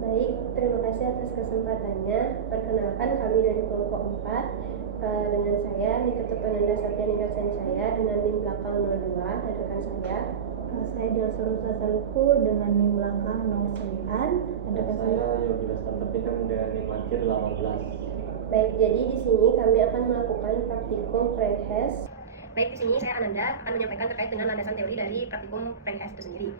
Baik, terima kasih atas kesempatannya. Perkenalkan, kami dari kelompok 4 dengan saya Niketut Ananda Satya Ningrat-Sancaya dengan NIM belakang 02 dan rekan saya. Saya Dilsur Sasalku dengan NIM belakang 09 dan rekan saya Yogi Lestari dengan NIM akhir 18. Baik, jadi di sini kami akan melakukan praktikum Frank Hess. Baik, di sini saya Ananda akan menyampaikan terkait dengan landasan teori dari praktikum Frank Hess itu sendiri.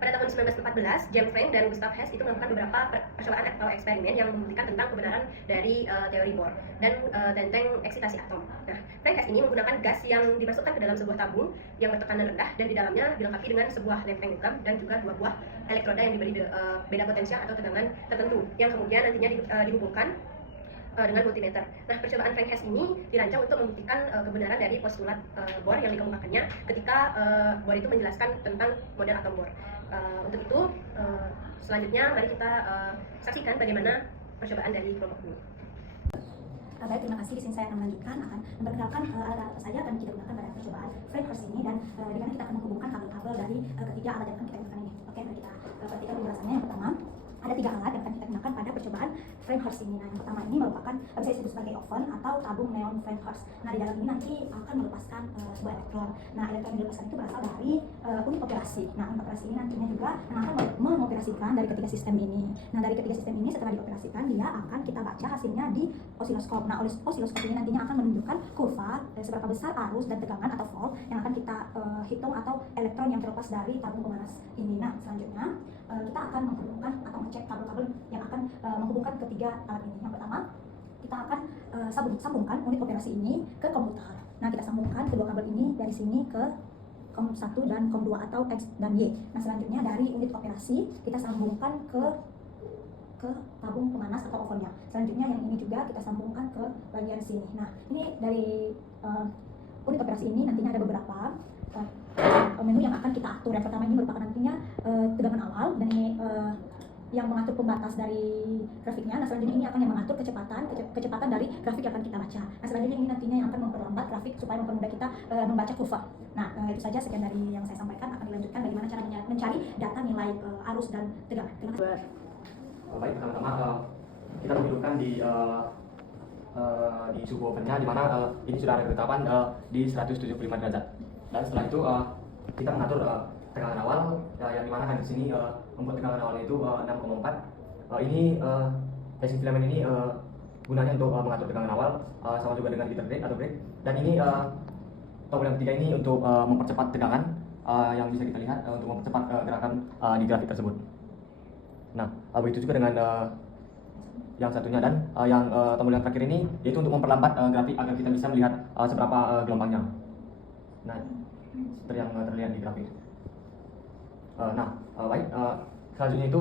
Pada tahun 1914, James Frank dan Gustav Hess itu melakukan beberapa percobaan atau eksperimen yang membuktikan tentang kebenaran dari teori Bohr dan tentang eksitasi atom. Nah, Frank Hess ini menggunakan gas yang dimasukkan ke dalam sebuah tabung yang bertekanan rendah dan di dalamnya dilengkapi dengan sebuah lempeng logam dan juga 2 buah elektroda yang diberi beda potensial atau tegangan tertentu yang kemudian nantinya dihubungkan dengan multimeter. Nah, percobaan Frank Hess ini dirancang untuk membuktikan kebenaran dari postulat Bohr yang dikemukakannya ketika Bohr itu menjelaskan tentang model atom Bohr. Untuk itu, selanjutnya mari kita saksikan bagaimana percobaan dari kelompok ini. Baik, terima kasih. Di sini saya akan melanjutkan akan memperkenalkan alat-alat saja akan kita gunakan pada percobaan Frank Hess ini dan di mana kita akan menghubungkan kabel-kabel dari ketiga alat yang akan kita gunakan ini. Oke, mari kita perhatikan penjelasannya. Yang pertama, ada 3 alat yang akan kita gunakan pada percobaan Frank Hess ini. Nah, yang pertama ini merupakan bisa disebut sebagai oven atau tabung neon Frank Hess. Nah, di dalam ini nanti akan melepaskan sebuah elektron. Nah, elektron yang dilepaskan itu berasal dari unit operasi. Nah, unit operasi ini nantinya juga akan mengoperasikan dari ketiga sistem ini. Nah, dari ketiga sistem ini setelah dioperasikan dia akan kita baca hasilnya di osiloskop. Nah, osiloskop ini nantinya akan menunjukkan kurva seberapa besar arus dan tegangan atau volt yang akan kita hitung atau elektron yang terlepas dari tabung pemanas ini. Nah, selanjutnya kita akan menghubungkan atau ngecek kabel-kabel yang akan menghubungkan ketiga alat ini. Yang pertama, kita akan sambungkan unit operasi ini ke komputer. Nah, kita sambungkan kedua kabel ini dari sini ke COM 1 dan COM 2 atau X dan Y. Nah, selanjutnya dari unit operasi kita sambungkan ke tabung pemanas atau ovennya. Selanjutnya yang ini juga kita sambungkan ke bagian sini. Nah, ini dari unit operasi ini nantinya ada beberapa menu yang akan kita atur. Yang pertama ini merupakan nantinya tegangan awal dan ini yang mengatur pembatas dari grafiknya. Nah, selanjutnya ini akan yang mengatur kecepatan dari grafik yang akan kita baca. Nah, selanjutnya ini nantinya yang akan memperlambat grafik supaya mempermudah kita membaca kurva. Nah, itu saja sekian dari yang saya sampaikan. Akan dilanjutkan bagaimana cara mencari data nilai arus dan tegangan. Terima kasih. Baik, pertama-tama kita menghidupkan di suhu ovennya di mana ini sudah ada ketetapan di 175 derajat. Dan setelah itu kita mengatur tegangan awal yang dimana kan di sini membuat tegangan awalnya itu 6,4. Ini basic filament ini gunanya untuk mengatur tegangan awal sama juga dengan heater brake atau brake. Dan ini tombol yang ketiga ini untuk mempercepat tegangan yang bisa kita lihat untuk mempercepat gerakan di grafik tersebut. Nah, begitu juga dengan yang satunya dan yang tombol yang terakhir ini yaitu untuk memperlambat grafik agar kita bisa melihat seberapa gelombangnya. Nah, seperti yang terlihat di grafik. Baik, selanjutnya itu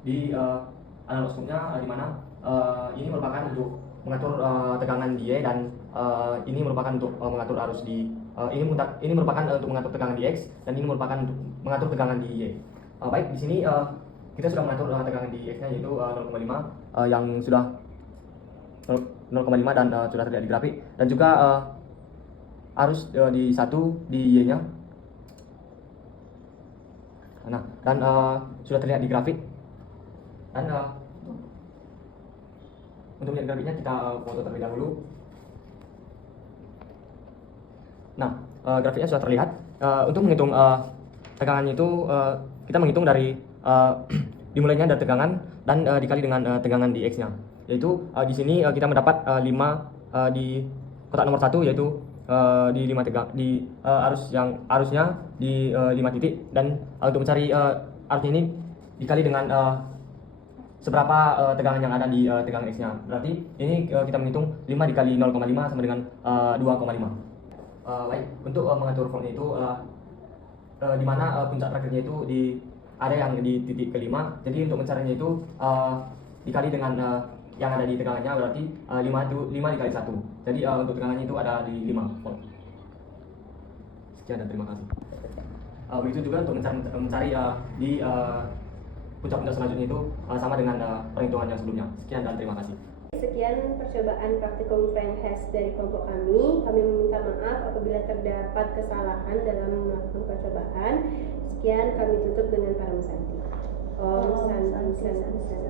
di analog scope-nya di mana ini merupakan untuk mengatur tegangan di Y dan ini merupakan untuk mengatur arus di ini merupakan untuk mengatur tegangan di X dan ini merupakan untuk mengatur tegangan di Y. Baik, di sini kita sudah mengatur tegangan di X-nya yaitu 0,5 yang sudah 0,5 dan sudah terlihat di grafik dan juga arus di 1 di Y-nya. Nah, dan sudah terlihat di grafik. Dan untuk melihat grafiknya kita foto terlebih dahulu. Nah, grafiknya sudah terlihat. Untuk menghitung tegangannya itu kita menghitung dari dimulainya dari tegangan dan dikali dengan tegangan di X-nya. Yaitu di sini kita mendapat 5 di kotak nomor 1 yaitu di 5 tegang di arusnya di 5 titik dan untuk mencari arusnya ini dikali dengan seberapa tegangan yang ada di tegangan X-nya. Berarti ini kita menghitung 5 dikali 0,5 sama dengan 2,5. Baik, untuk mengatur voltnya itu di mana puncak terakhirnya itu ada yang di titik kelima. Jadi untuk mencarinya itu dikali dengan yang ada di tegangannya berarti 5 dikali 1. Jadi untuk tegangannya itu ada di 5 volt. Sekian dan terima kasih. Begitu juga untuk mencari di puncak-puncak selanjutnya itu sama dengan perhitungan yang sebelumnya. Sekian dan terima kasih. Sekian percobaan praktikum Frank Hess dari kelompok kami. Kami meminta maaf apabila terdapat kesalahan dalam melakukan percobaan. Sekian, kami tutup dengan para Santi. Om Santi Santi.